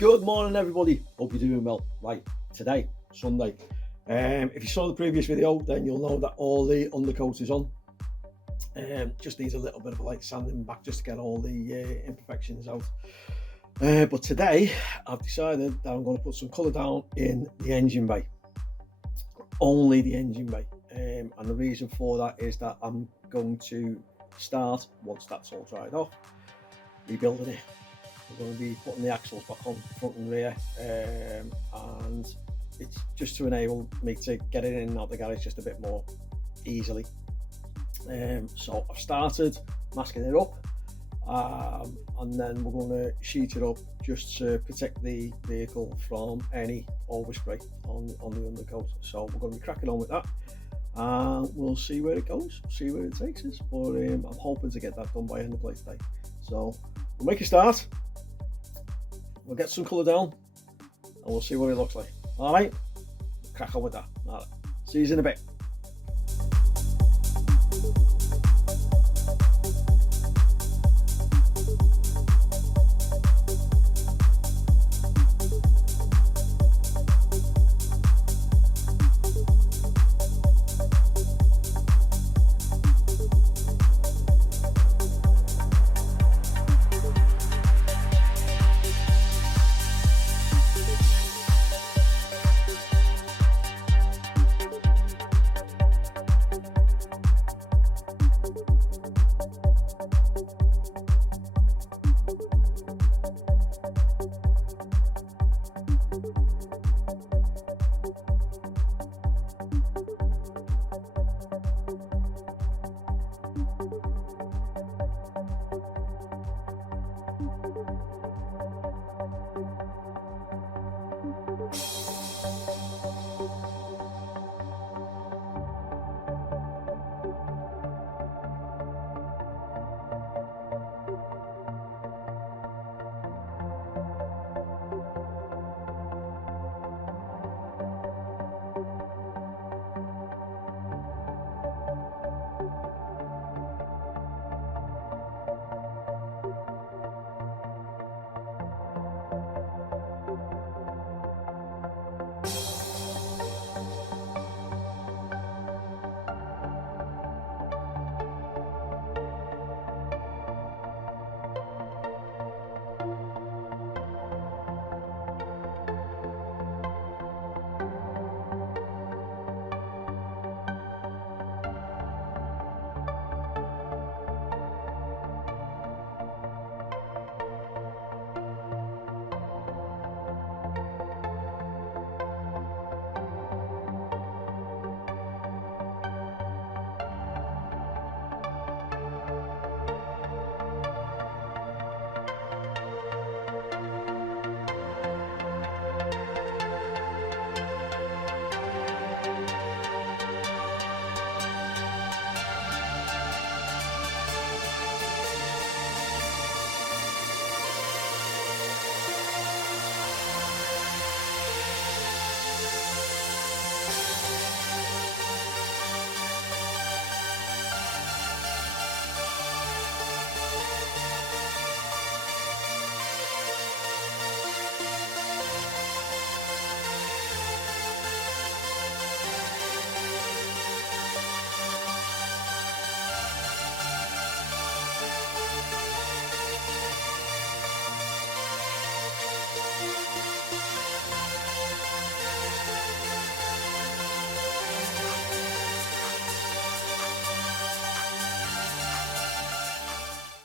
Good morning, everybody. Hope you're doing well. Right, today, Sunday. If you saw the previous video, then you'll know that all the undercoat is on. Just needs a little bit of light sanding back just to get all the imperfections out. But today, I've decided that I'm going to put some colour down in the engine bay. Only the engine bay. And the reason for that is that I'm going to start, once that's all dried off, rebuilding it. We're going to be putting the axles back on front and rear, and it's just to enable me to get it in and out the garage just a bit more easily. So I've started masking it up, and then we're going to sheet it up just to protect the vehicle from any overspray on the undercoat. So we're going to be cracking on with that, and we'll see where it goes, see where it takes us. But I'm hoping to get that done by end of play today. So we'll make a start. We'll get some colour down and we'll see what it looks like. All right, crack on with that. All right, see you in a bit.